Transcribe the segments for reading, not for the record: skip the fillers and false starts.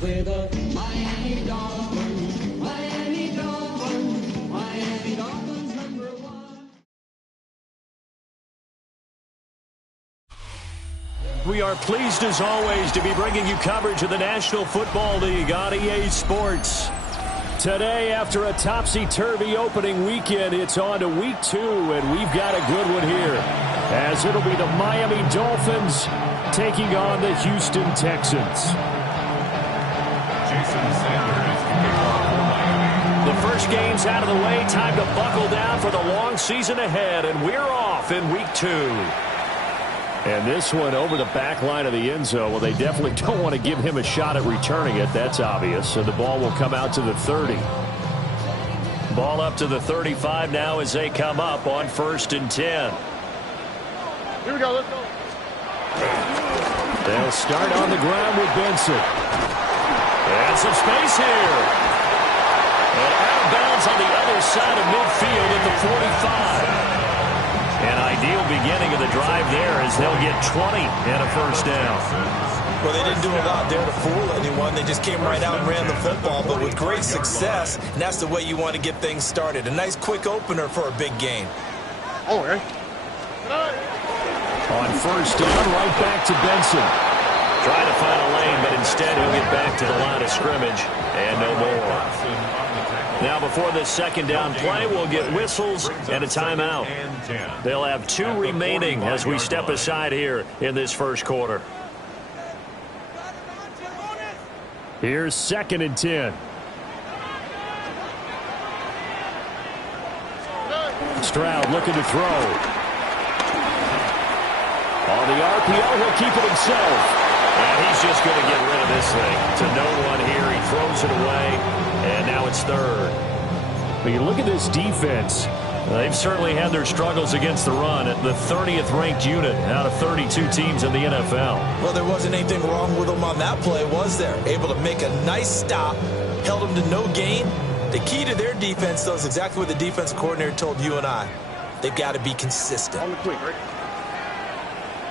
with the Miami Dolphins, Miami Dolphins, Miami Dolphins #1. We are pleased as always to be bringing you coverage of the National Football League on EA Sports. Today, after a topsy-turvy opening weekend, it's on to week 2, and we've got a good one here, as it'll be the Miami Dolphins taking on the Houston Texans. The first game's out of the way. Time to buckle down for the long season ahead, and we're off in week 2. And this one over the back line of the end zone. Well, they definitely don't want to give him a shot at returning it. That's obvious. So the ball will come out to the 30. Ball up to the 35 now as they come up on 1st and 10. Here we go. Let's go. They'll start on the ground with Benson. And some space here. And out of bounds on the other side of midfield at the 45. An ideal beginning of the drive there as they'll get 20 and a first down. Well, they didn't do a lot there to fool anyone. They just came right out and ran the football, but with great success, and that's the way you want to get things started. A nice quick opener for a big game. Oh, okay. On 1st down, right back to Benson. Trying to find a lane, but instead he'll get back to the line of scrimmage and no more. Now before this 2nd down play, we'll get whistles and a timeout. They'll have 2 remaining as we step aside here in this first quarter. Here's 2nd and 10. Stroud looking to throw. On the RPO, he'll keep it himself. And he's just going to get rid of this thing. To no one here. He throws it away. And now it's 3rd. But you look at this defense. They've certainly had their struggles against the run. At the 30th ranked unit out of 32 teams in the NFL. Well, there wasn't anything wrong with them on that play, was there? Able to make a nice stop. Held them to no gain. The key to their defense, though, is exactly what the defense coordinator told you and I. They've got to be consistent. On the quick, right?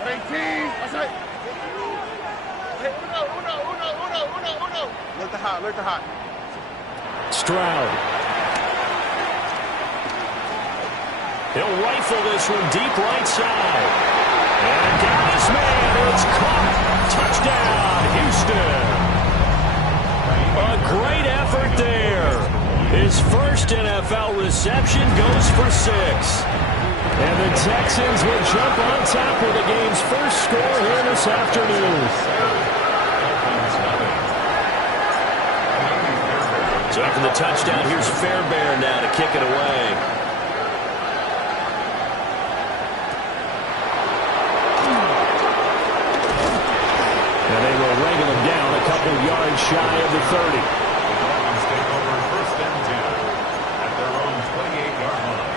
18. That's right. Hey, uno. Look the hot. Stroud. He'll rifle this one deep right side. And down his man. It's caught. Touchdown, Houston. A great effort there. His first NFL reception goes for 6. And the Texans will jump on top with the game's first score here this afternoon. So after the touchdown, here's Fairbairn now to kick it away. And they will wrangle him down a couple yards shy of the 30. Dolphins take over 1st and 10 at their own 28-yard line.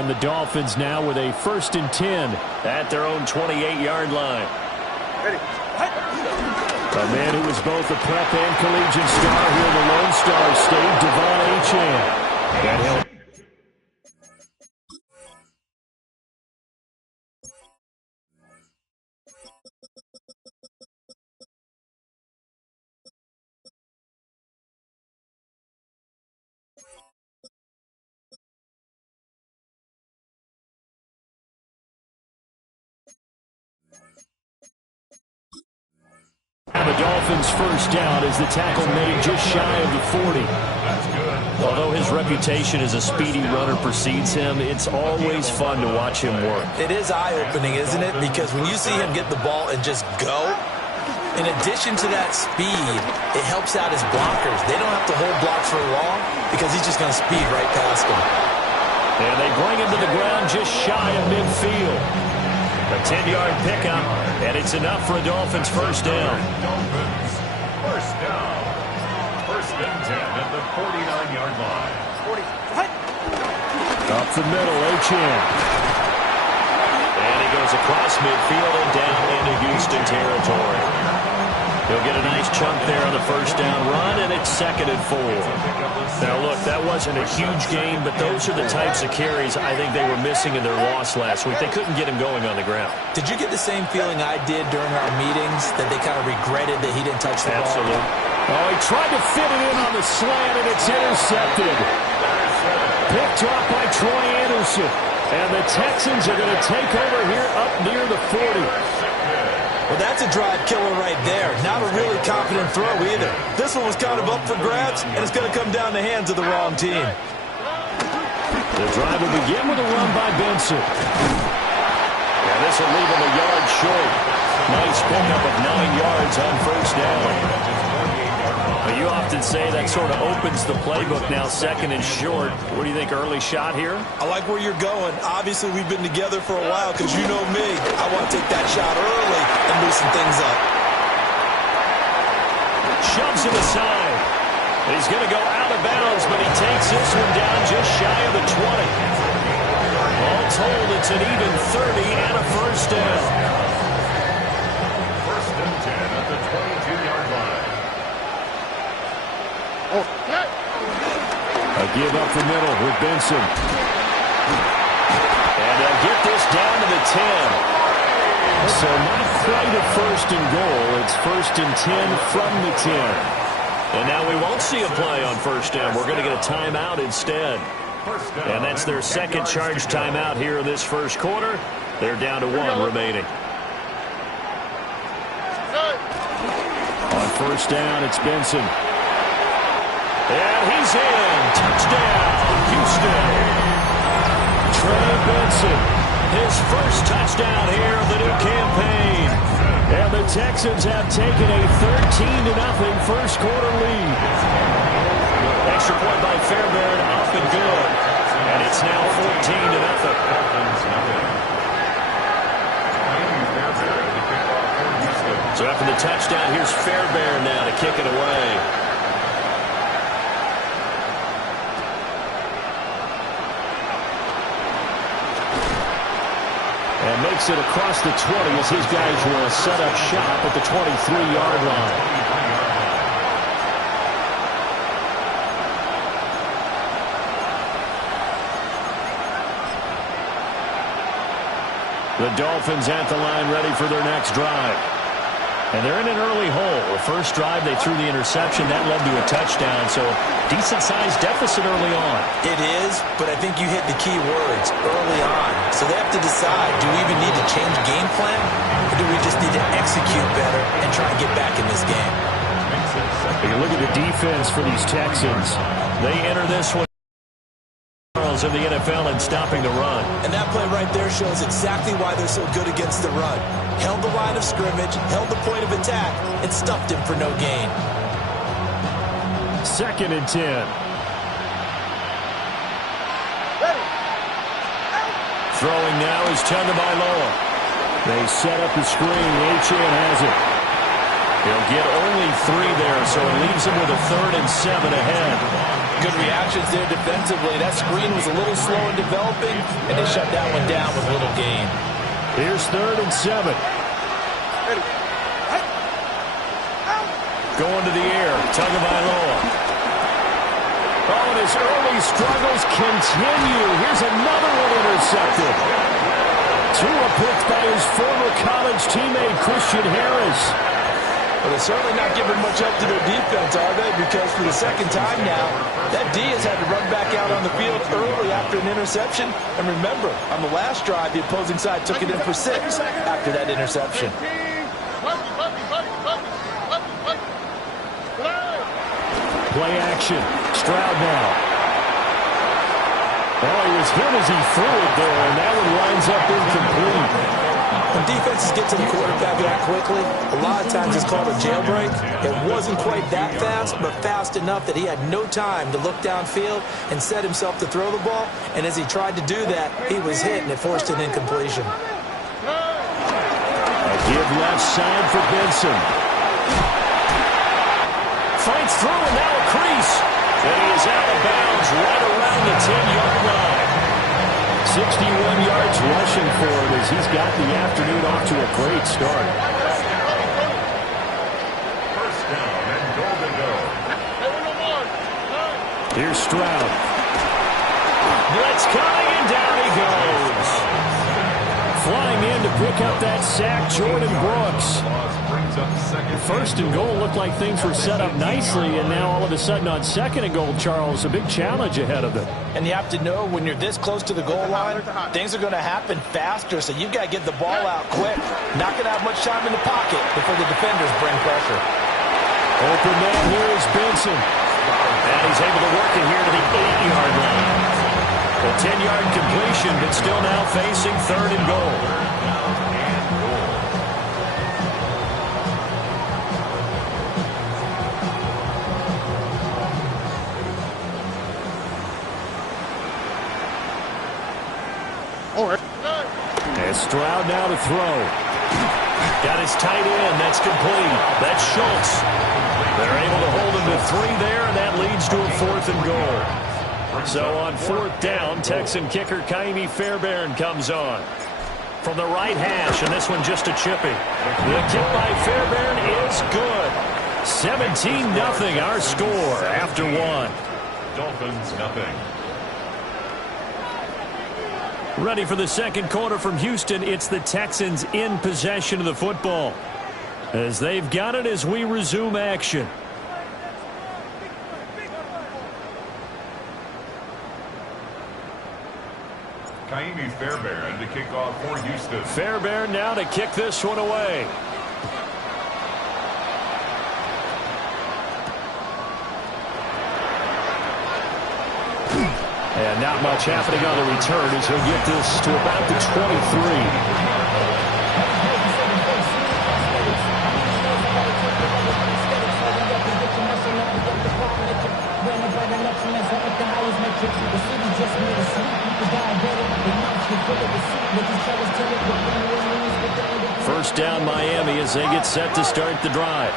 And the Dolphins now with a 1st and 10 at their own 28-yard line. Ready. A man who was both a prep and collegiate star here in the Lone Star State, Devon Achane. That helped. The Dolphins' first down is the tackle made just shy of the 40. That's good. Although his reputation as a speedy runner precedes him, it's always fun to watch him work. It is eye-opening, isn't it? Because when you see him get the ball and just go, in addition to that speed, it helps out his blockers. They don't have to hold blocks for long because he's just going to speed right past them. And they bring him to the ground just shy of midfield. A 10-yard pickup, and it's enough for a Dolphins first down. Dolphins first down. 1st and 10 at the 49-yard line. 40. Up the middle, Achane. And he goes across midfield and down into Houston territory. He'll get a nice chunk there on the first down run, and it's 2nd and 4. Now, look, that wasn't a huge gain, but those are the types of carries I think they were missing in their loss last week. They couldn't get him going on the ground. Did you get the same feeling I did during our meetings, that they kind of regretted that he didn't touch the ball? Absolutely. Oh, he tried to fit it in on the slant, and it's intercepted. Picked off by Troy Anderson. And the Texans are going to take over here up near the 40. Well, that's a drive killer right there. Not a really confident throw either. This one was kind of up for grabs, and it's going to come down the hands of the wrong team. The drive will begin with a run by Benson. And this will leave him a yard short. Nice pickup of 9 yards on first down. Well, you often say that sort of opens the playbook now, 2nd and short. What do you think, early shot here? I like where you're going. Obviously, we've been together for a while because you know me. I want to take that shot early and loosen things up. Shoves it aside. He's going to go out of bounds, but he takes this one down just shy of the 20. All told, it's an even 30 and a first down. 1st and 10 at the 22-yard line. A give up the middle with Benson. And they'll get this down to the 10. So not quite a 1st and goal. It's 1st and 10 from the 10. And now we won't see a play on first down. We're going to get a timeout instead. And that's their 2nd charge timeout here in this first quarter. They're down to 1 remaining. On first down, it's Benson. And he's in. Touchdown, Houston. Trey Benson, his first touchdown here of the new campaign. And the Texans have taken a 13-0 first quarter lead. Extra point by Fairbairn, up and good. And it's now 14-0. So after the touchdown, here's Fairbairn now to kick it away. And makes it across the 20 as his guys will set up shop at the 23-yard line. The Dolphins at the line ready for their next drive. And they're in an early hole. The first drive, they threw the interception. That led to a touchdown, so decent-sized deficit early on. It is, but I think you hit the key words, early on. So they have to decide, do we even need to change game plan, or do we just need to execute better and try and get back in this game? You look at the defense for these Texans. They enter this one of the NFL in stopping the run. And that play right there shows exactly why they're so good against the run. Held the line of scrimmage, held the point of attack, and stuffed him for no gain. 2nd and 10. Throwing now is Tagovailoa. They set up the screen. Achane has it. He'll get only 3 there, so it leaves him with a 3rd and 7 ahead. Good reactions there defensively. That screen was a little slow in developing, and they shut that one down with little gain. Here's 3rd and 7. Going to the air, Tagovailoa. Oh, and his early struggles continue. Here's another one intercepted. Tua picked by his former college teammate, Christian Harris. Well, they're certainly not giving much up to their defense, are they? Because for the 2nd time now, that D has had to run back out on the field early after an interception. And remember, on the last drive, the opposing side took it in for 6 after that interception. Play action. Stroud now. Oh, he was hit as he threw it there, and that one winds up incomplete. When defenses get to the quarterback that quickly, a lot of times it's called a jailbreak. It wasn't quite that fast, but fast enough that he had no time to look downfield and set himself to throw the ball. And as he tried to do that, he was hit, and it forced an incompletion. A give left side for Benson. Fights through, and now a crease. And he is out of bounds right around the 10-yard line. 61 yards rushing for him as he's got the afternoon off to a great start. Stroud. Blitz coming, and down he goes. Flying in to pick up that sack, Jordan Brooks. First and goal looked like things were set up nicely, and now all of a sudden on second and goal, Charles, a big challenge ahead of them. And you have to know when you're this close to the goal line, things are going to happen faster, so you've got to get the ball out quick. Not going to have much time in the pocket before the defenders bring pressure. Open man here is Benson. And he's able to work it here to the 8-yard line. A 10-yard completion, but still now facing third and goal. And Stroud now to throw. Got his tight end. That's complete. That's Schultz. They're able to hold him to 3 there, and that leads to a 4th and goal. So on 4th down, Texan kicker Kaimi Fairbairn comes on. From the right hash, and this one just a chipping. The kick by Fairbairn is good. 17-0 our score after 1. Dolphins nothing. Ready for the second quarter from Houston. It's the Texans in possession of the football, as they've got it as we resume action. Kaimi Fairbairn to kick off for Houston. Fairbairn now to kick this one away. And not much happening on the return as he'll get this to about the 23. First down Miami as they get set to start the drive.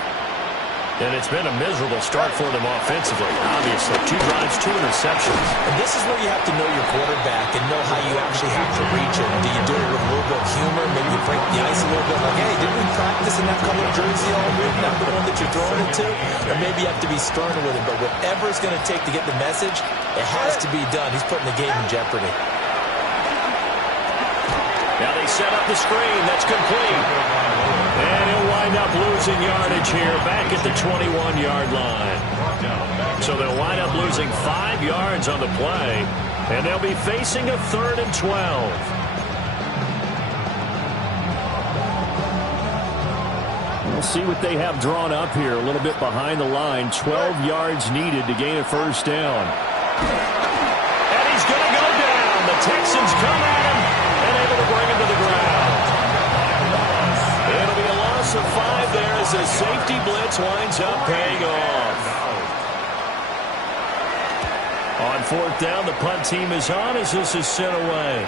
And it's been a miserable start for them offensively. Obviously, 2 drives, 2 interceptions. And this is where you have to know your quarterback and know how you actually have to reach him. Do you do it with a little bit of humor? Maybe you break the ice a little bit. Like, hey, didn't we practice in that color jersey all week? Not the one that you're throwing it to? Or maybe you have to be stern with him. But whatever it's going to take to get the message, it has to be done. He's putting the game in jeopardy. Now they set up the screen. That's complete. And he'll wind up losing yardage here back at the 21-yard line. So they'll wind up losing 5 yards on the play, and they'll be facing a 3rd and 12. We'll see what they have drawn up here. A little bit behind the line. 12 yards needed to gain a first down. And he's going to go down. The Texans come at him and able to bring him to the ground. It'll be a loss of 5 there as the safety blitz winds up paying off. On 4th down, the punt team is on as this is sent away.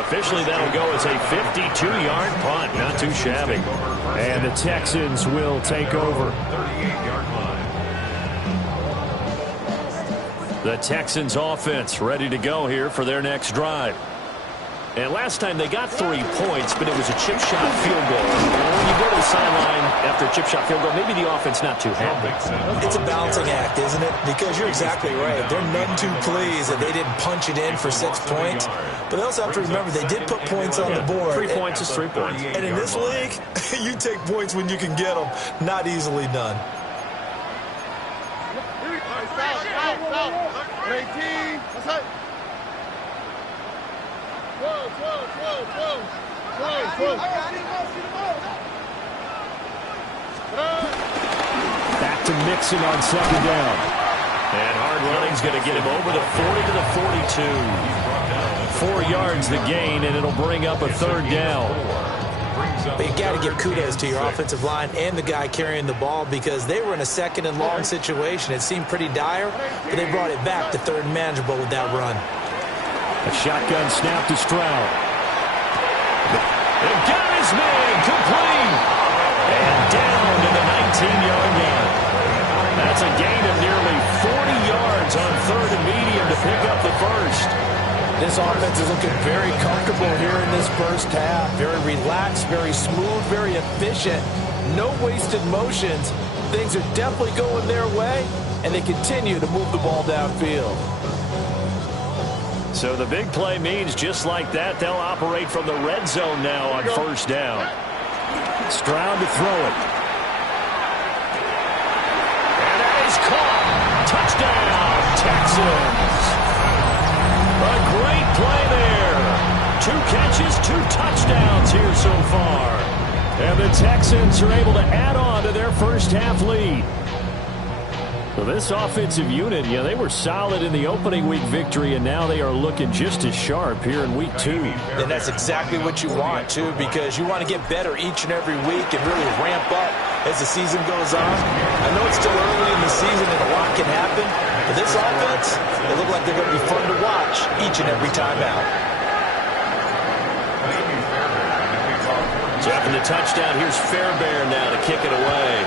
Officially, that'll go as a 52-yard punt. Not too shabby. And the Texans will take over. 38-yard line. The Texans offense ready to go here for their next drive. And last time they got 3 points, but it was a chip shot field goal. When you go to the sideline after a chip shot field goal, maybe the offense not too happy. It's a balancing act, isn't it? Because you're exactly right. They're none too pleased that they didn't punch it in for 6 points. But they also have to remember they did put points on the board. 3 points is 3 points. And in this league, you take points when you can get them. Not easily done. 18. That's it. Back to Mixon on 2nd down. And hard running's going to get him over the 40 to the 42. 4 yards the gain, and it'll bring up a 3rd down. But you got to give kudos to your offensive line and the guy carrying the ball because they were in a 2nd and long situation. It seemed pretty dire, but they brought it back to 3rd and manageable with that run. A shotgun snap to Stroud. They got his man complete. And down to the 19-yard line. That's a gain of nearly 40 yards on 3rd and medium to pick up the first. This offense is looking very comfortable here in this first half. Very relaxed, very smooth, very efficient. No wasted motions. Things are definitely going their way, and they continue to move the ball downfield. So the big play means just like that, they'll operate from the red zone now on first down. Stroud to throw it. And that is caught. Touchdown, Texans. A great play there. 2 catches, 2 touchdowns here so far. And the Texans are able to add on to their first half lead. Well, this offensive unit, they were solid in the opening week victory, and now they are looking just as sharp here in week 2. And that's exactly what you want, too, because you want to get better each and every week and really ramp up as the season goes on. I know it's still early in the season and a lot can happen, but this offense, they look like they're going to be fun to watch each and every time out. After the touchdown, here's Fairbairn now to kick it away.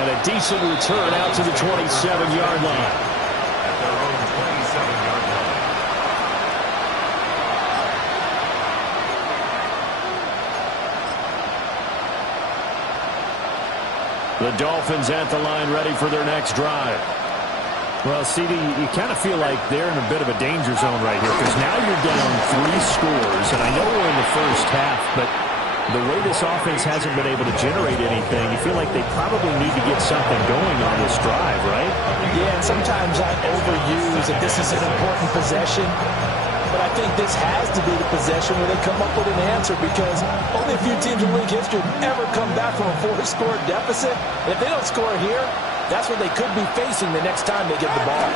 And a decent return out to the 27-yard line. At their own 27-yard line. The Dolphins at the line ready for their next drive. Well, CD, you kind of feel like they're in a bit of a danger zone right here because now you're down 3 scores, and I know we're in the first half, but the way this offense hasn't been able to generate anything, you feel like they probably need to get something going on this drive, right? Yeah, and sometimes I overuse that this is an important possession, but I think this has to be the possession where they come up with an answer because only a few teams in league history have ever come back from a 4-score deficit. And if they don't score here, that's what they could be facing the next time they get the ball.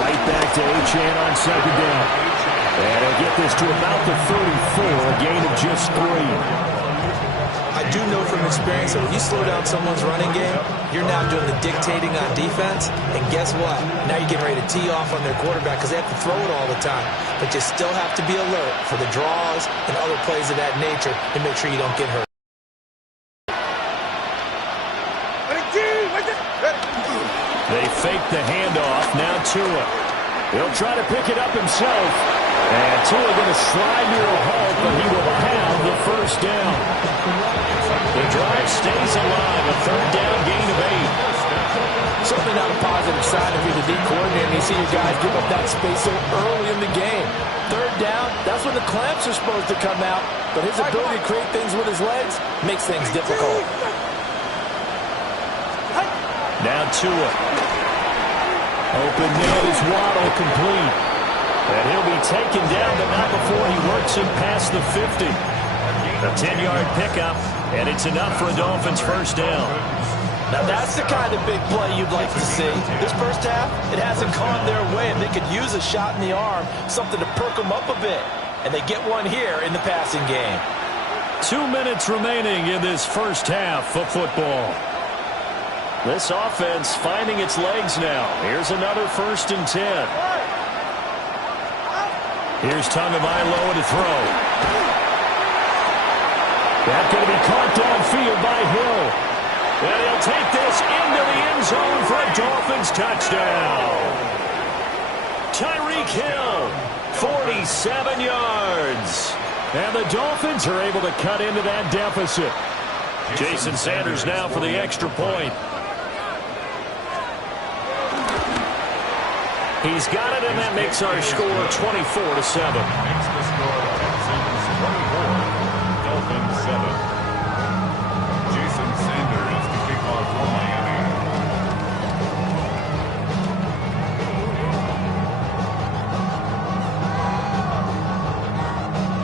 Right back to Achane on second down. And they'll get this to about the 34, a gain of just 3. I do know from experience that when you slow down someone's running game, you're now doing the dictating on defense. And guess what? Now you're getting ready to tee off on their quarterback because they have to throw it all the time. But you still have to be alert for the draws and other plays of that nature to make sure you don't get hurt. They fake the handoff. Now Tua. He'll try to pick it up himself. And Tua going to slide to a halt, but he will have the first down. The drive stays alive. A third down gain of 8. Certainly not a positive sign if you're the D coordinator and you see your guys give up that space so early in the game. Third down, that's when the clamps are supposed to come out, but his ability to create things with his legs makes things difficult. Now Tua. Open net is Waddle complete. And he'll be taken down, but not before he works him past the 50. A 10-yard pickup, and it's enough for a Dolphins first down. Now that's the kind of big play you'd like to see. This first half, it hasn't gone their way, and they could use a shot in the arm, something to perk them up a bit. And they get one here in the passing game. 2 minutes remaining in this first half of football. This offense finding its legs now. Here's another 1st and 10. Here's Tagovailoa to throw. That's going to be caught downfield by Hill. And he'll take this into the end zone for a Dolphins touchdown. Tyreek Hill, 47 yards. And the Dolphins are able to cut into that deficit. Jason Sanders now for the extra point. He's got it, and that makes our score 24-7. Makes the score Texans 24, Dolphins 7. Jason Sanders to kick off for Miami.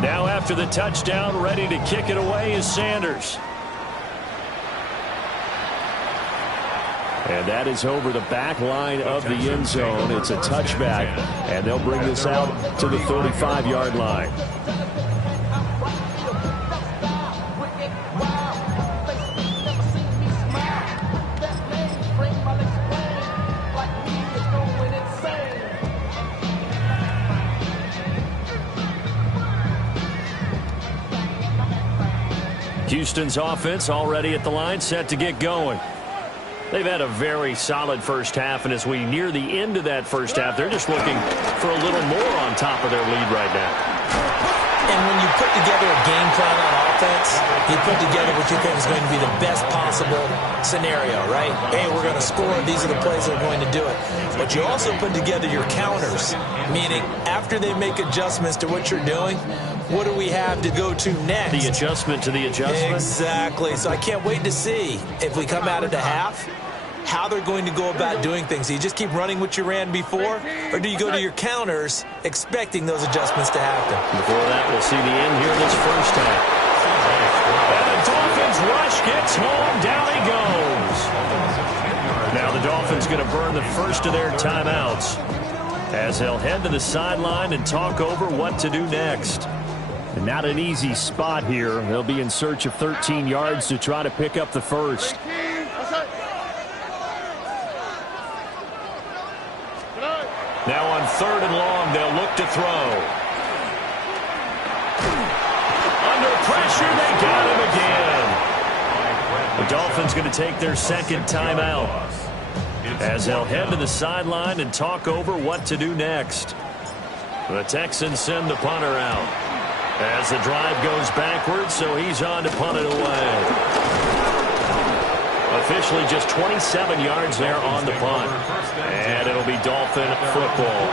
Now after the touchdown, ready to kick it away is Sanders. And that is over the back line of the end zone. It's a touchback, and they'll bring this out to the 35-yard line. Houston's offense already at the line, set to get going. They've had a very solid first half, and as we near the end of that first half, they're just looking for a little more on top of their lead right now. And when you put together a game plan on offense, you put together what you think is going to be the best possible scenario, right? Hey, we're going to score. These are the plays that are going to do it. But you also put together your counters, meaning after they make adjustments to what you're doing, what do we have to go to next? The adjustment to the adjustment? Exactly. So I can't wait to see if we come out of the half, how they're going to go about doing things. Do you just keep running what you ran before, or do you go to your counters expecting those adjustments to happen? Before that, we'll see the end here this first half. And the Dolphins rush gets home. Down he goes. Now the Dolphins going to burn the first of their timeouts as they'll head to the sideline and talk over what to do next. And not an easy spot here. They'll be in search of 13 yards to try to pick up the first. Now on 3rd and long, they'll look to throw. Under pressure, they got him again. The Dolphins going to take their second timeout as they'll head to the sideline and talk over what to do next. The Texans send the punter out as the drive goes backwards, so he's on to punt it away. Officially just 27 yards there on the punt. And it'll be Dolphin football.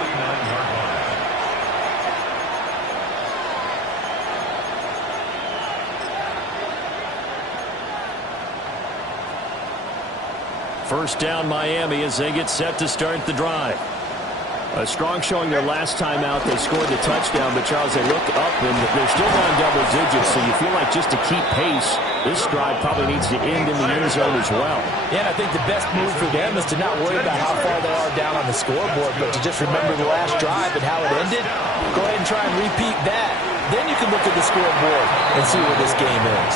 First down Miami as they get set to start the drive. A strong showing their last time out. They scored the touchdown, but Charles, they look up and they're still on double digits, so you feel like just to keep pace, this drive probably needs to end in the end zone as well. Yeah, and I think the best move for them is to not worry about how far they are down on the scoreboard, but to just remember the last drive and how it ended. Go ahead and try and repeat that. Then you can look at the scoreboard and see where this game is.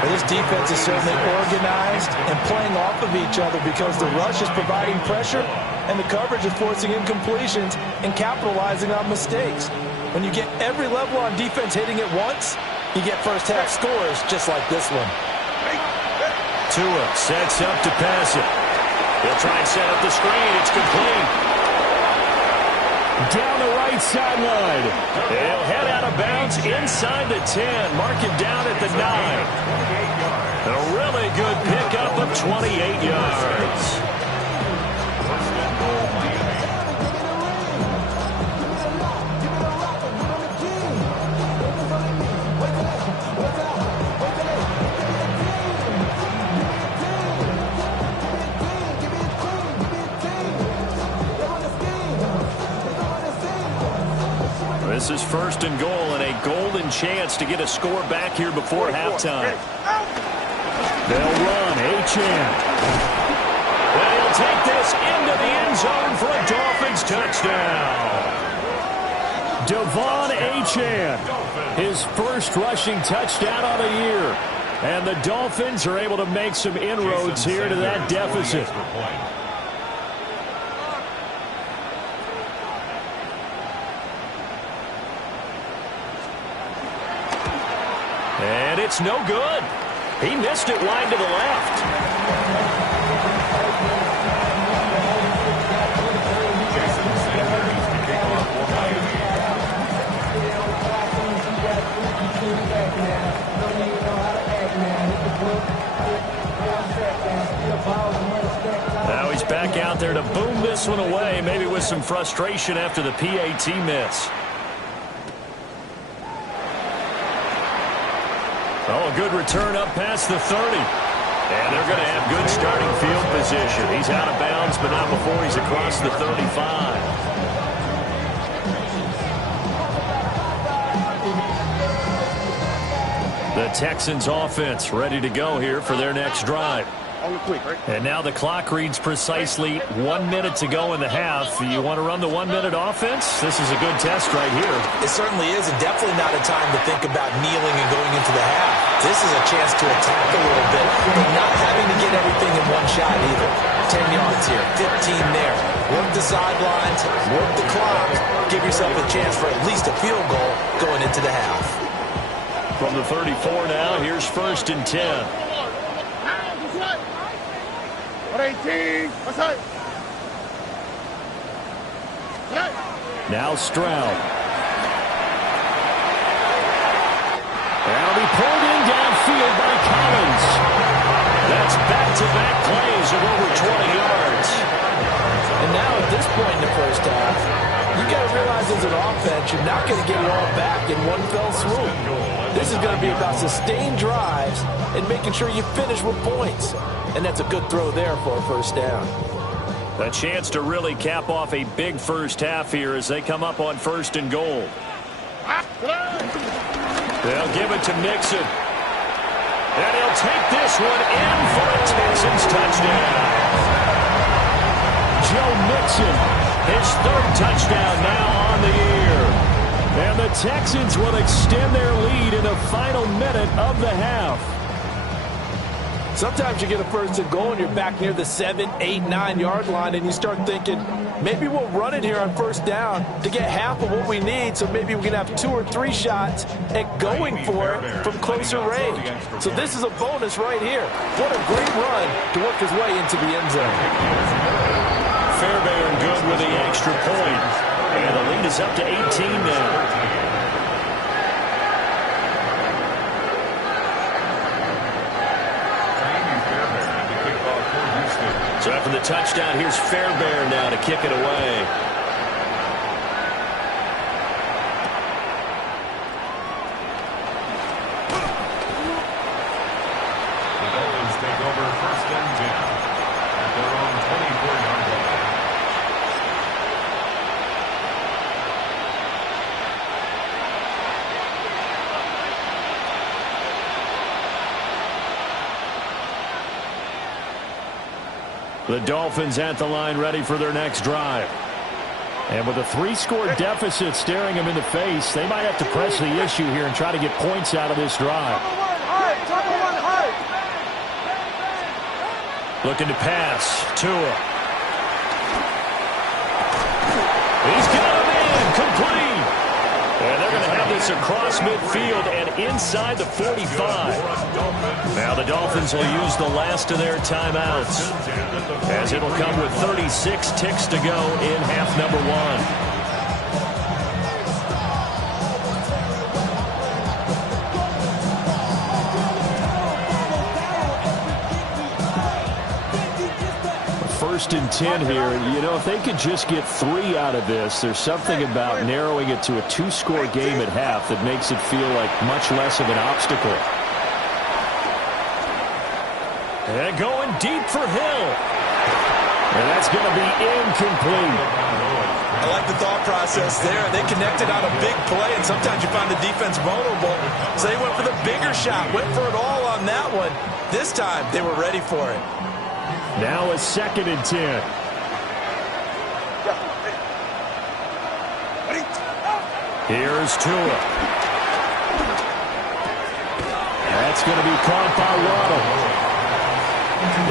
Well, this defense is certainly organized and playing off of each other because the rush is providing pressure and the coverage is forcing incompletions and capitalizing on mistakes. When you get every level on defense hitting at once, you get first half scores just like this one. Tua sets up to pass it. He'll try and set up the screen. It's complete. Down the right sideline. They'll head out of bounds inside the 10. Mark him down at the 9. A really good pickup of 28 yards. This is 1st and goal and a golden chance to get a score back here before halftime. They'll run. Achane. And he'll take this into the end zone for a Dolphins touchdown. Devon Achane, his first rushing touchdown on the year. And the Dolphins are able to make some inroads here to that deficit. And it's no good. He missed it wide to the left. Now he's back out there to boom this one away, maybe with some frustration after the PAT miss. Oh, a good return up past the 30. And they're going to have good starting field position. He's out of bounds, but not before he's across the 35. The Texans offense ready to go here for their next drive. And now the clock reads precisely 1 minute to go in the half. You want to run the 1 minute offense? This is a good test right here. It certainly is, and definitely not a time to think about kneeling and going into the half. This is a chance to attack a little bit, but not having to get everything in one shot either. 10 yards here, 15 there. Work the sidelines, work the clock. Give yourself a chance for at least a field goal going into the half. From the 34 now, here's 1st and 10. 18. Now Stroud. That'll be pulled in downfield by Collins. That's back-to-back plays of over 20 yards. And now at this point in the first half, you got to realize as an offense, you're not going to get it all back in one fell swoop. This is going to be about sustained drives and making sure you finish with points. And that's a good throw there for a first down. A chance to really cap off a big first half here as they come up on 1st and goal. They'll give it to Mixon. And he'll take this one in for a Texans touchdown. Joe Mixon, his 3rd touchdown now on the year. And the Texans will extend their lead in the final minute of the half. Sometimes you get a 1st and goal and you're back near the 7, 8, 9 yard line and you start thinking, maybe we'll run it here on 1st down to get half of what we need, so maybe we can have 2 or 3 shots at going for it from closer range. So this is a bonus right here. What a great run to work his way into the end zone. Fairbairn good with the extra point. And the lead is up to 18 now. So after the touchdown, here's Fairbairn now to kick it away. The Dolphins take over 1st and 10 at their own 24-yard line. The Dolphins at the line ready for their next drive. And with a 3-score deficit staring them in the face, they might have to press the issue here and try to get points out of this drive. Looking to pass. Tua. He's got him in. Complete. And they're going to have this across midfield and inside the 45. Now the Dolphins will use the last of their timeouts, as it'll come with 36 ticks to go in half number 1. First and 10 here. You know, if they could just get 3 out of this, there's something about narrowing it to a 2-score game at half that makes it feel like much less of an obstacle. And going deep for Hill. And that's going to be incomplete. I like the thought process there. They connected on a big play, and sometimes you find the defense vulnerable. So they went for the bigger shot, went for it all on that one. This time, they were ready for it. Now a 2nd and 10. Here's Tua. That's going to be caught by Waddle.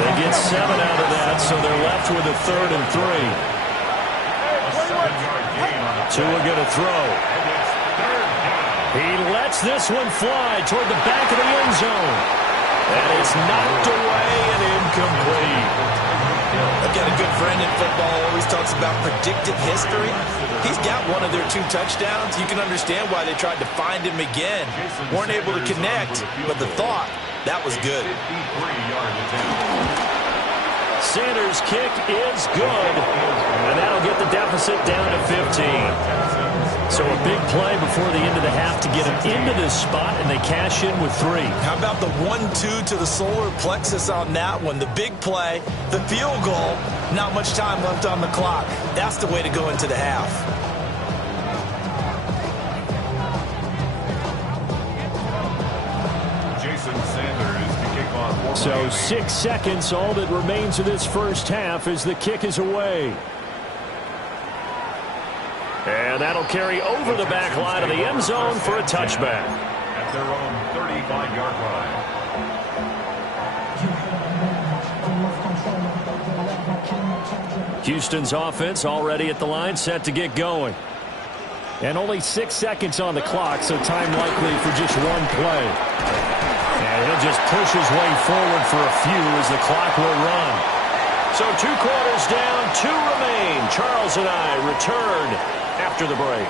They get 7 out of that, so they're left with a 3rd and 3. Tua going to throw. He lets this one fly toward the back of the end zone. And it's knocked away and incomplete. I've got a good friend in football who always talks about predictive history. He's got one of their 2 touchdowns. You can understand why they tried to find him again. Weren't able to connect, but the thought, that was good. Sanders' kick is good, and that'll get the deficit down to 15. So a big play before the end of the half to get him into this spot, and they cash in with 3. How about the 1-2 to the solar plexus on that one? The big play, the field goal, not much time left on the clock. That's the way to go into the half. So 6 seconds, all that remains of this first half as the kick is away. And that'll carry over the back line of the end zone for a touchback. At their own 35-yard line. Houston's offense already at the line, set to get going. And only 6 seconds on the clock, so time likely for just one play. And he'll just push his way forward for a few as the clock will run. So 2 quarters down, 2 remain. Charles and I return after the break.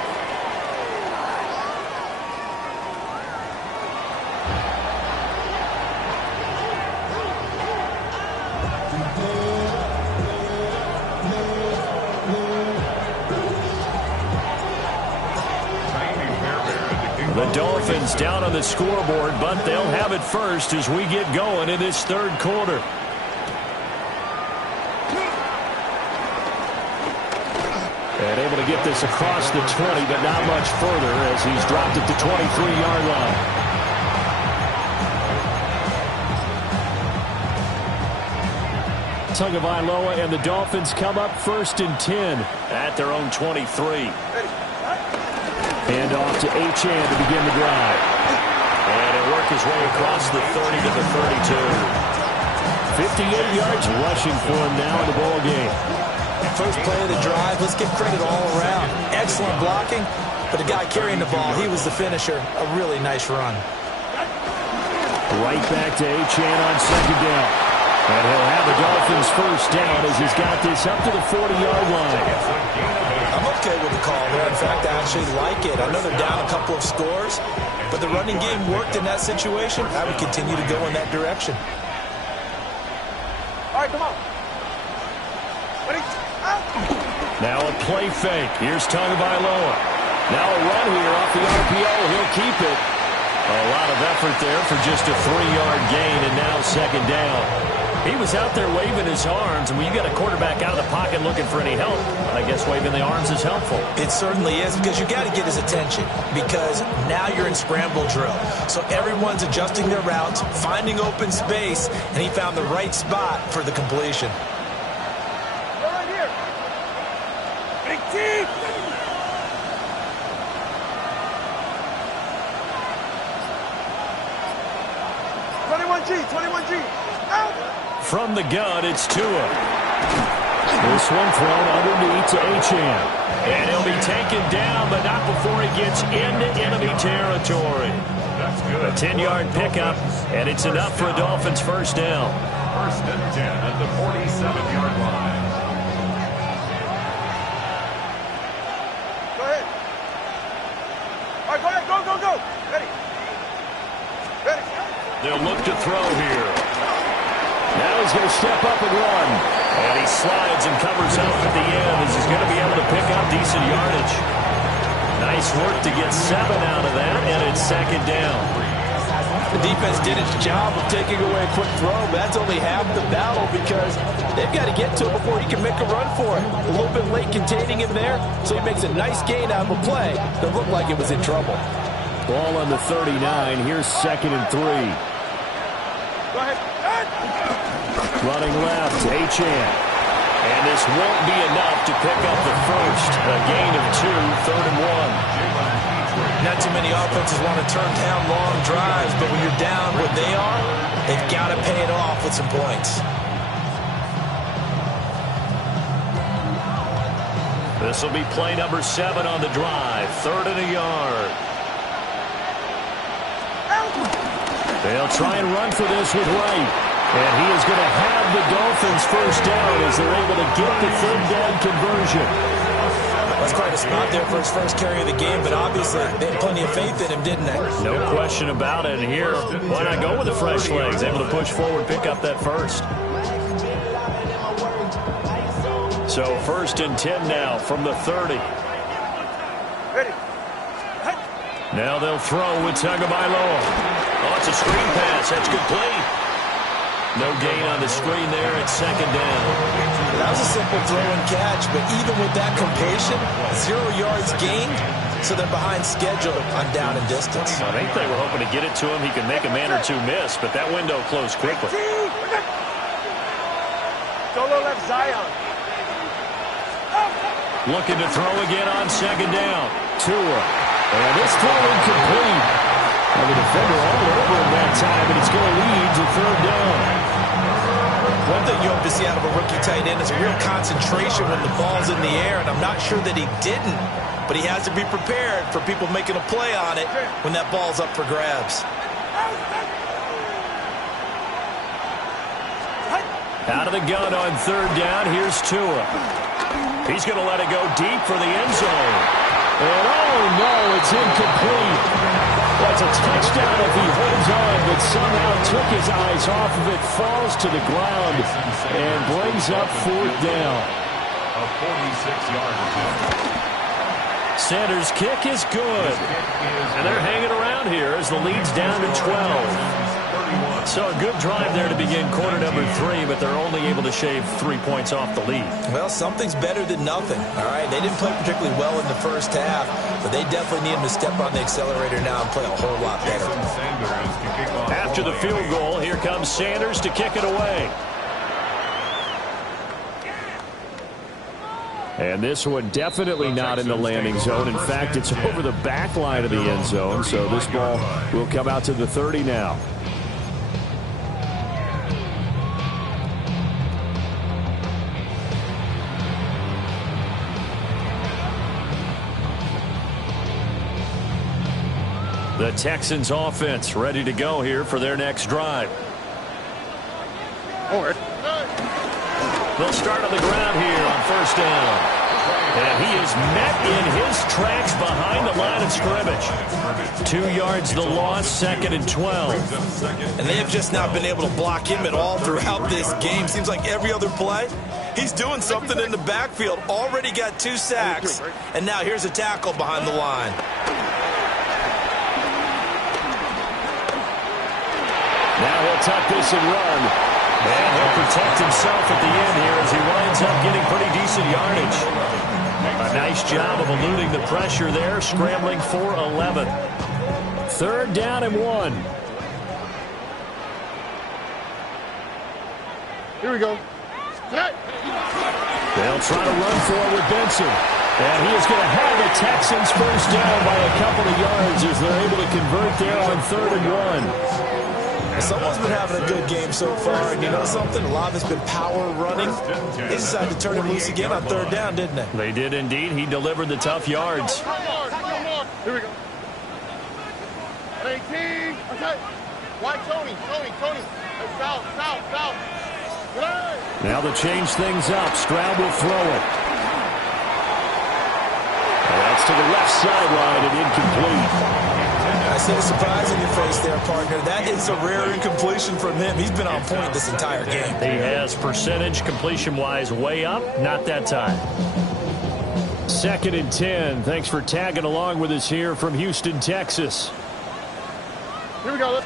Dolphins down on the scoreboard, but they'll have it first as we get going in this third quarter. And able to get this across the 20, but not much further as he's dropped at the 23-yard line. Tagovailoa and the Dolphins come up 1st and 10 at their own 23. Hand off to Achane to begin the drive. And he'll work his way across the 30 to the 32. 58 yards rushing for him now in the ball game. First play of the drive, let's give credit all around. Excellent blocking, but the guy carrying the ball, he was the finisher. A really nice run. Right back to Achane on 2nd down. And he'll have the Dolphins first down as he's got this up to the 40-yard line. I'm okay with the call there. In fact, I actually like it. I know they're down a couple of scores, but the running game worked in that situation. I would continue to go in that direction. All right, come on. Ready? Now a play fake. Here's Tagovailoa. Now a run here off the RPO. He'll keep it. A lot of effort there for just a 3-yard gain, and now 2nd down. He was out there waving his arms, and when you got a quarterback out of the pocket looking for any help, I guess waving the arms is helpful. It certainly is, because you got to get his attention, because now you're in scramble drill. So everyone's adjusting their routes, finding open space, and he found the right spot for the completion. Right here. Big team. From the gun, it's Tua. This one thrown underneath to Achane. And he'll be taken down, but not before he gets into enemy territory. That's good. A 10-yard pickup, and it's enough for a Dolphins first down. 1st and 10 at the 47-yard line. Go ahead. All right, go ahead. Go. Ready. They'll look to throw here. Now he's going to step up and run. And he slides and covers up at the end as he's going to be able to pick up decent yardage. Nice work to get 7 out of that, and it's 2nd down. The defense did its job of taking away a quick throw, but that's only half the battle because they've got to get to him before he can make a run for it. A little bit late containing him there, so he makes a nice gain out of a play that looked like it was in trouble. Ball on the 39. Here's 2nd and 3. Go ahead. Running left, Achane. And this won't be enough to pick up the first. A gain of 2, 3rd and 1. Not too many offenses want to turn down long drives, but when you're down where they are, they've got to pay it off with some points. This will be play number 7 on the drive. 3rd and a yard. They'll try and run for this with Wright. And he is going to have the Dolphins first down as they're able to get the 3rd down conversion. That's quite a spot there for his first carry of the game, but obviously they had plenty of faith in him, didn't they? No question about it. And here, why not go with the fresh legs? Able to push forward, pick up that first. So 1st and 10 now from the 30. Ready. Now they'll throw with Tagovailoa. Oh, it's a screen pass. That's complete. No gain on the screen there at 2nd down. That was a simple throw and catch, but even with that completion, 0 yards gained, so they're behind schedule on down and distance. I think they were hoping to get it to him. He could make a man or two miss, but that window closed quickly. Solo left Zion. Looking to throw again on 2nd down. Tua. And this throw incomplete. And the defender all over him that time, and it's going to lead to 3rd down. One thing you hope to see out of a rookie tight end is a real concentration when the ball's in the air, and I'm not sure that he didn't, but he has to be prepared for people making a play on it when that ball's up for grabs. Out of the gun on 3rd down, here's Tua. He's going to let it go deep for the end zone. And oh no, it's incomplete. That's a touchdown if he holds on, but somehow took his eyes off of it, falls to the ground, and brings up 4th down. A 46-yard attempt. Sanders' kick is good. And they're hanging around here as the lead's down to 12. So a good drive there to begin quarter number 3, but they're only able to shave 3 points off the lead. Well, something's better than nothing, all right? They didn't play particularly well in the first half, but they definitely need them to step on the accelerator now and play a whole lot better. After the field goal, here comes Sanders to kick it away. And this one definitely not in the landing zone. In fact, it's over the back line of the end zone, so this ball will come out to the 30 now. The Texans offense ready to go here for their next drive. They'll start on the ground here on first down. And he is met in his tracks behind the line of scrimmage. 2 yards the loss, 2nd and 12. And they have just not been able to block him at all throughout this game. Seems like every other play, he's doing something in the backfield. Already got 2 sacks, and now here's a tackle behind the line. Now he'll tuck this and run. And he'll protect himself at the end here as he winds up getting pretty decent yardage. A nice job of eluding the pressure there, scrambling for 11. 3rd down and 1. Here we go. They'll try to run for it with Benson. And he is going to have the Texans first down by a couple of yards as they're able to convert there on 3rd and 1. Someone's been having a good game so far, and you know something? A lot of it's been power running. They decided to turn him loose again on 3rd down, didn't they? They did indeed. He delivered the tough yards. Here we go. 18. Okay. Why Tony? South. Now to change things up, Stroud will throw it. And that's to the left sideline and incomplete. I see a surprise in your face there, partner. That is a rare incompletion from him. He's been on point this entire game. He has percentage completion-wise way up. Not that time. 2nd and 10. Thanks for tagging along with us here from Houston, Texas. Here we go.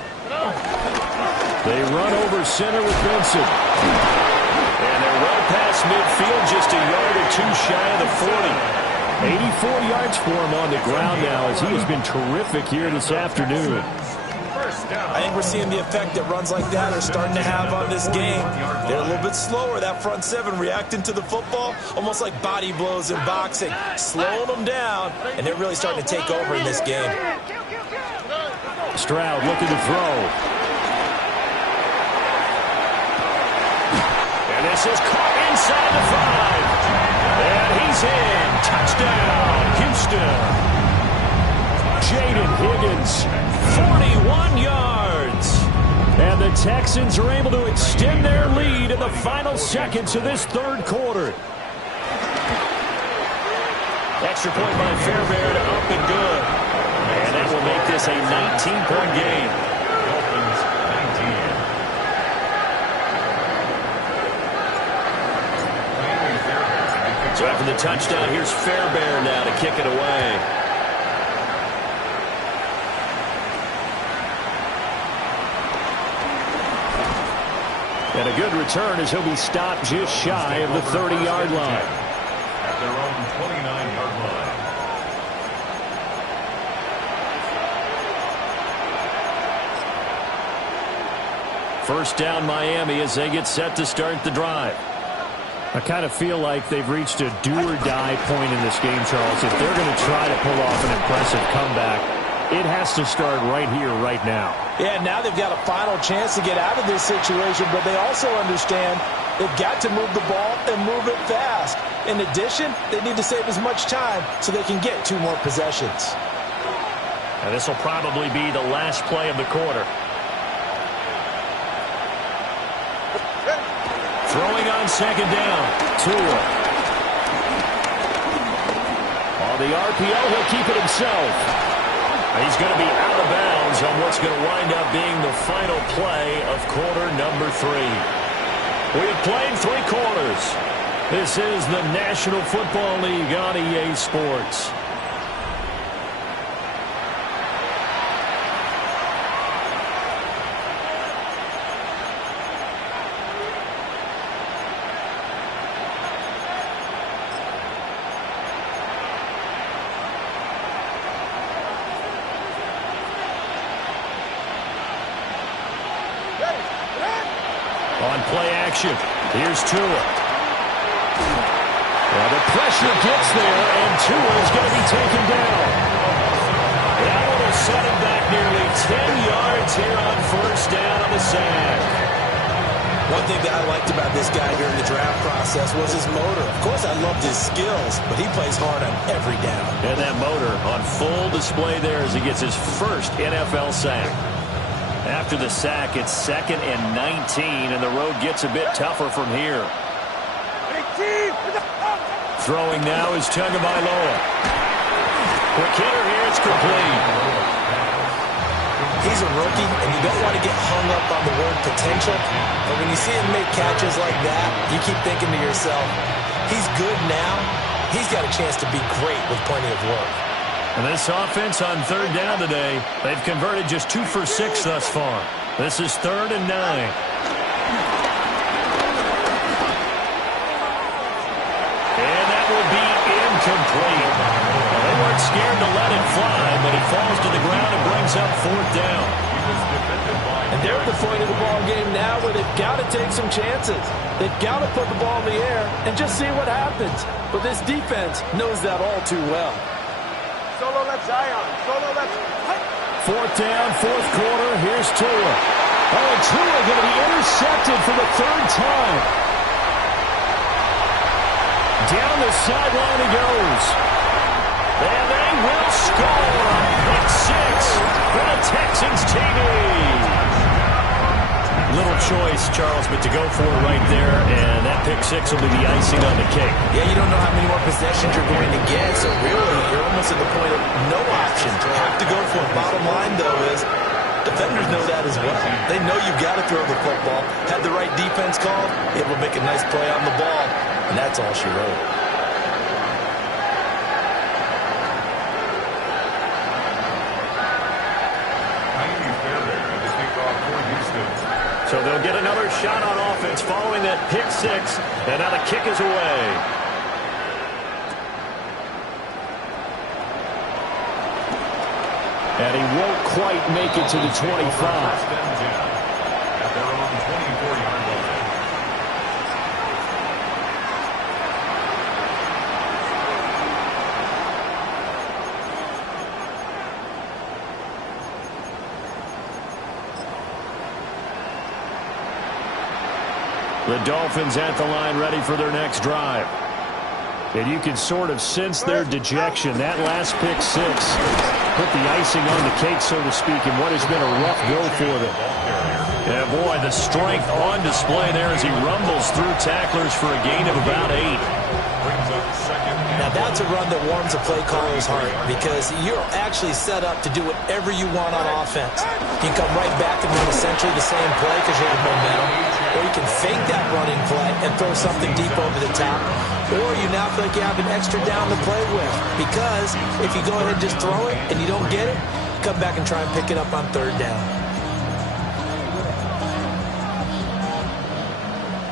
They run over center with Benson. And they're well past midfield, just a yard or 2 shy of the 40. 84 yards for him on the ground now as he has been terrific here this afternoon. I think we're seeing the effect that runs like that are starting to have on this game. They're a little bit slower, that front 7 reacting to the football, almost like body blows in boxing, slowing them down, and they're really starting to take over in this game. Stroud looking to throw. And this is caught inside the 5. And he's in. Touchdown, Houston. Jaden Higgins, 41 yards. And the Texans are able to extend their lead in the final seconds of this 3rd quarter. Extra point by Fairbairn, up and good. And that will make this a 19-point game. So after the touchdown, here's Fairbairn now to kick it away. And a good return as he'll be stopped just shy of the 30-yard line. At their own 29-yard line. First down Miami as they get set to start the drive. I kind of feel like they've reached a do-or-die point in this game, Charles. If they're going to try to pull off an impressive comeback, it has to start right here, right now. Yeah, now they've got a final chance to get out of this situation, but they also understand they've got to move the ball and move it fast. In addition, they need to save as much time so they can get 2 more possessions. And this will probably be the last play of the quarter. Throwing on 2nd down. Tua. On the RPO, he'll keep it himself. He's going to be out of bounds on what's going to wind up being the final play of quarter number 3. We have played 3 quarters. This is the National Football League on EA Sports. On play action, here's Tua. Well, the pressure gets there, and Tua is going to be taken down. That one will set him back nearly 10 yards here on first down on the sack. One thing that I liked about this guy during the draft process was his motor. Of course, I loved his skills, but he plays hard on every down. And that motor on full display there as he gets his first NFL sack. After the sack, it's 2nd and 19, and the road gets a bit tougher from here. Throwing now is Tagovailoa. Quick hitter here, it's complete. He's a rookie, and you don't want to get hung up on the word potential. But when you see him make catches like that, you keep thinking to yourself, he's good now. He's got a chance to be great with plenty of work. And this offense on 3rd down today, they've converted just 2 for 6 thus far. This is 3rd and 9. And that will be incomplete. Well, they weren't scared to let it fly, but it falls to the ground and brings up 4th down. And they're at the point of the ball game now where they've got to take some chances. They've got to put the ball in the air and just see what happens. But this defense knows that all too well. Solo left Zion. Solo left. 4th down, 4th quarter. Here's Tua. Oh, and Tua going to be intercepted for the 3rd time. Down the sideline he goes. And they will score. Pick 6 for the Texans TV. Little choice, Charles, but to go for it right there, and that pick 6 will be the icing on the cake. Yeah, you don't know how many more possessions you're going to get, so really you're almost at the point of no option. Have to go for it. Bottom line, though, is defenders know that as well. They know you've got to throw the football. Had the right defense called, it will make a nice play on the ball, and that's all she wrote. So they'll get another shot on offense following that pick 6, and now the kick is away. And he won't quite make it to the 25. At their own 24-yard line. The Dolphins at the line ready for their next drive. And you can sort of sense their dejection. That last pick 6 put the icing on the cake, so to speak, in what has been a rough go for them. Yeah, boy, the strength on display there as he rumbles through tacklers for a gain of about 8. Now that's a run that warms a play caller's heart because you're actually set up to do whatever you want on offense. You can come right back and run essentially the same play because you have momentum, or you can fake that running play and throw something deep over the top, or you now feel like you have an extra down to play with because if you go ahead and just throw it and you don't get it, come back and try and pick it up on 3rd down.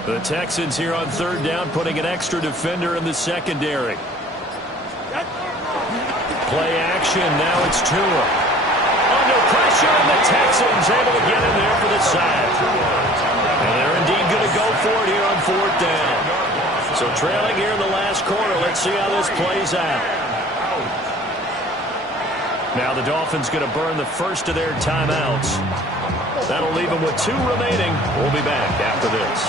The Texans here on 3rd down, putting an extra defender in the secondary. Play action, now it's Tua. Under pressure, and the Texans able to get in there for the sack. And they're indeed going to go for it here on 4th down. So trailing here in the last quarter, let's see how this plays out. Now the Dolphins going to burn the first of their timeouts. That'll leave them with 2 remaining. We'll be back after this.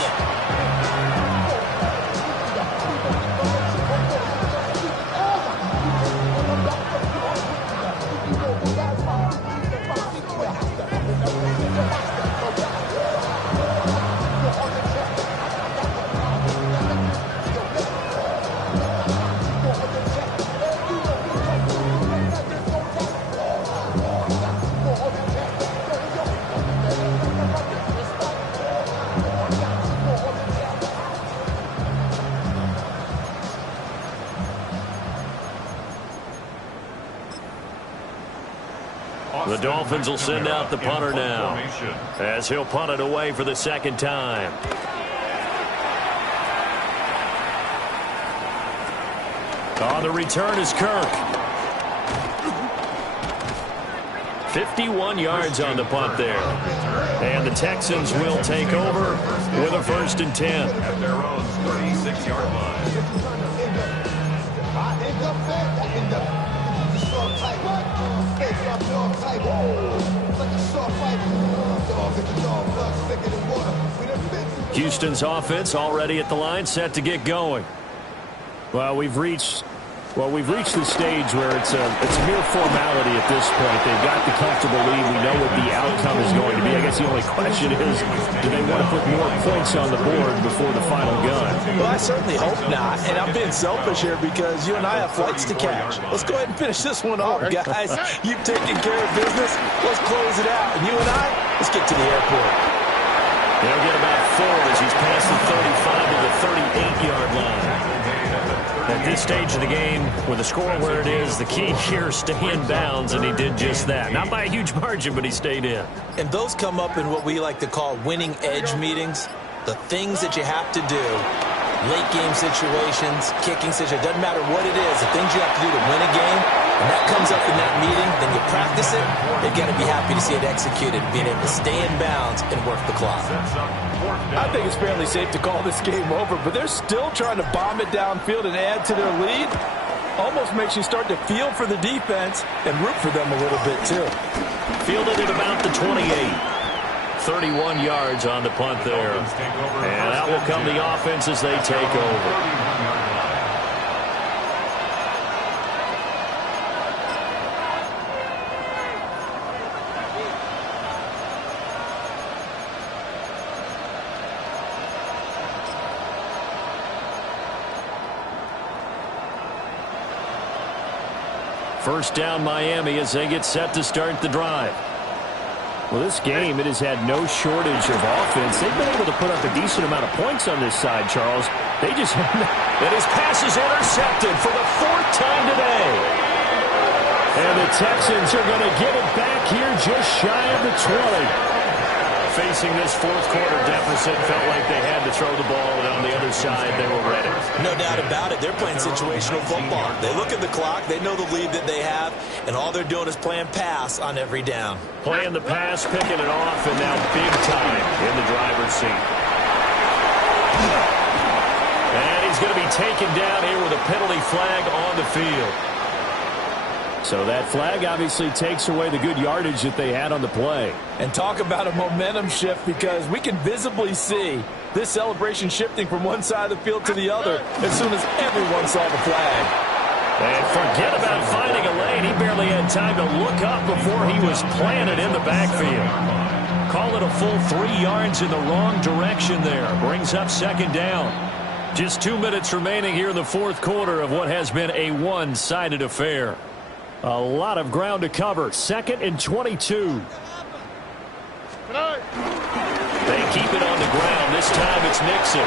The Dolphins will send out the punter now as he'll punt it away for the 2nd time. On the return is Kirk. 51 yards on the punt there. And the Texans will take over with a 1st and 10. At their own 36-yard line. Houston's offense already at the line, set to get going. Well, we've reached the stage where it's a mere formality at this point. They've got the comfortable lead. We know what the outcome is going to be. I guess the only question is, do they want to put more points on the board before the final gun? Well, I certainly hope not. And I'm being selfish here because you and I have flights to catch. Let's go ahead and finish this one off, guys. You've taken care of business. Let's close it out. And you and I, let's get to the airport. They'll get about 4 as he's past the 35 to the 38-yard line. At this stage of the game, with the score where it is, the key here, stay in bounds, and he did just that. Not by a huge margin, but he stayed in. And those come up in what we like to call winning edge meetings. The things that you have to do, late game situations, kicking situations, doesn't matter what it is, the things you have to do to win a game, and that comes up in that meeting, then you practice it, you've got to be happy to see it executed, being able to stay in bounds and work the clock. I think it's fairly safe to call this game over, but they're still trying to bomb it downfield and add to their lead. Almost makes you start to feel for the defense and root for them a little bit, too. Fielded at about the 28. 31 yards on the punt there. And out will come the offense as they take over. First down Miami as they get set to start the drive. Well, this game, it has had no shortage of offense. They've been able to put up a decent amount of points on this side, Charles. They just and his pass is intercepted for the 4th time today. And the Texans are going to get it back here just shy of the 20. Facing this 4th quarter deficit, felt like they had to throw the ball, and on the other side, they were ready. No doubt about it. They're playing situational football. They look at the clock, they know the lead that they have, and all they're doing is playing pass on every down. Playing the pass, picking it off, and now big time in the driver's seat. And he's going to be taken down here with a penalty flag on the field. So that flag obviously takes away the good yardage that they had on the play. And talk about a momentum shift, because we can visibly see this celebration shifting from one side of the field to the other as soon as everyone saw the flag. And forget about finding a lane. He barely had time to look up before he was planted in the backfield. Call it a full 3 yards in the wrong direction there. Brings up 2nd down. Just 2 minutes remaining here in the 4th quarter of what has been a one-sided affair. A lot of ground to cover. 2nd and 22. They keep it on the ground. This time it's Nixon.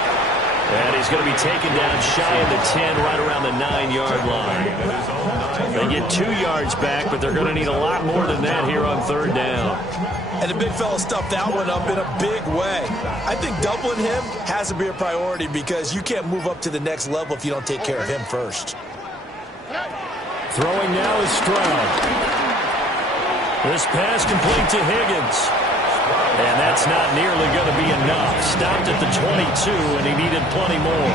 And he's going to be taken down shy of the 10, right around the 9-yard line. They get 2 yards back, but they're going to need a lot more than that here on 3rd down. And the big fella stuffed that one up in a big way. I think doubling him has to be a priority, because you can't move up to the next level if you don't take care of him first. Throwing now is Stroud. This pass complete to Higgins. And that's not nearly going to be enough. Stopped at the 22, and he needed plenty more.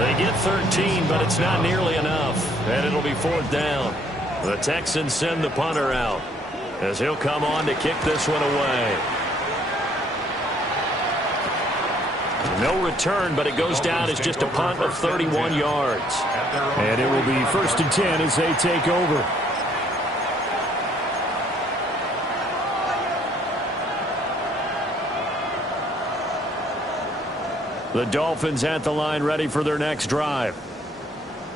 They get 13, but it's not nearly enough. And it'll be 4th down. The Texans send the punter out, as he'll come on to kick this one away. No return, but it goes down as just a punt of 31 yards. And it will be 1st and 10 as they take over. The Dolphins at the line, ready for their next drive.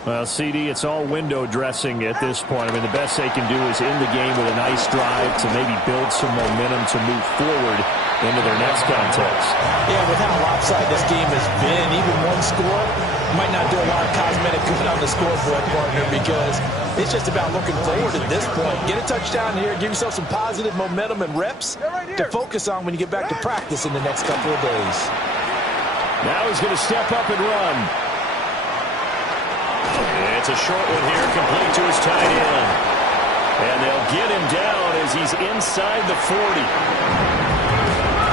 Well, CD, it's all window dressing at this point. I mean, the best they can do is end the game with a nice drive to maybe build some momentum to move forward into their next contest. Yeah, with how lopsided this game has been, even one score might not do a lot of cosmetic good on the scoreboard, partner, because it's just about looking forward at this point. Get a touchdown here, give yourself some positive momentum and reps to focus on when you get back to practice in the next couple of days. Now he's going to step up and run. It's a short one here, complete to his tight end. And they'll get him down as he's inside the 40.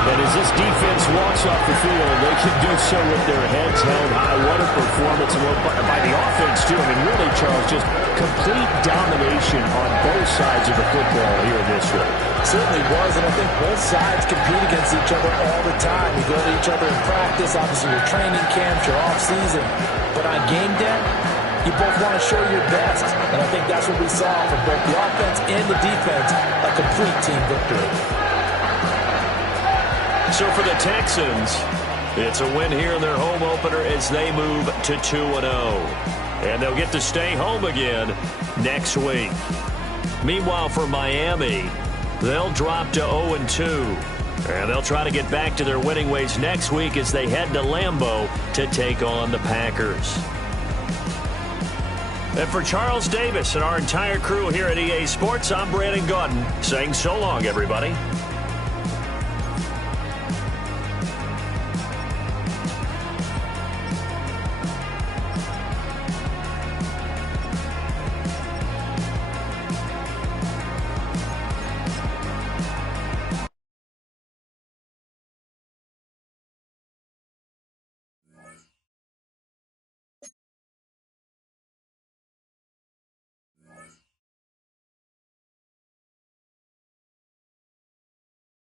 And as this defense walks off the field, they can do so with their heads held high. What a performance by the offense, too. I mean, really, Charles, just complete domination on both sides of the football here in this one. Certainly was, and I think both sides compete against each other all the time. You go to each other in practice, obviously your training camps, your off-season. But on game day, you both want to show your best. And I think that's what we saw from both the offense and the defense, a complete team victory. So for the Texans, it's a win here in their home opener as they move to 2-0. And they'll get to stay home again next week. Meanwhile, for Miami, they'll drop to 0-2. And they'll try to get back to their winning ways next week as they head to Lambeau to take on the Packers. And for Charles Davis and our entire crew here at EA Sports, I'm Brandon Gaudin saying so long, everybody.